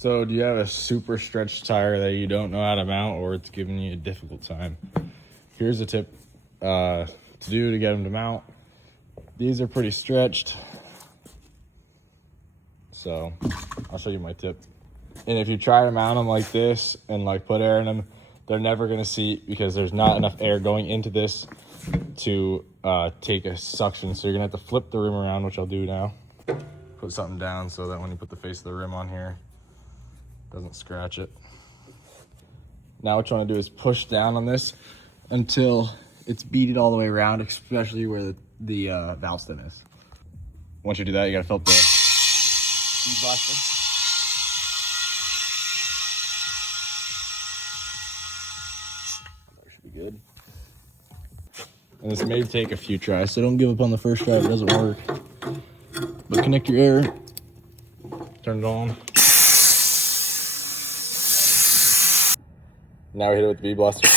So do you have a super stretched tire that you don't know how to mount, or it's giving you a difficult time? Here's a tip to do to get them to mount. These are pretty stretched, so I'll show you my tip. And if you try to mount them like this and like put air in them, they're never gonna seat because there's not enough air going into this to take a suction. So you're gonna have to flip the rim around, which I'll do now. Put something down so that when you put the face of the rim on here, it doesn't scratch it. Now what you wanna do is push down on this until it's beaded all the way around, especially where the valve stem is. Once you do that, you gotta fill up the bead blaster. That should be good. And this may take a few tries, so don't give up on the first try if it doesn't work. But connect your air, turn it on. Now we hit it with the bead blaster.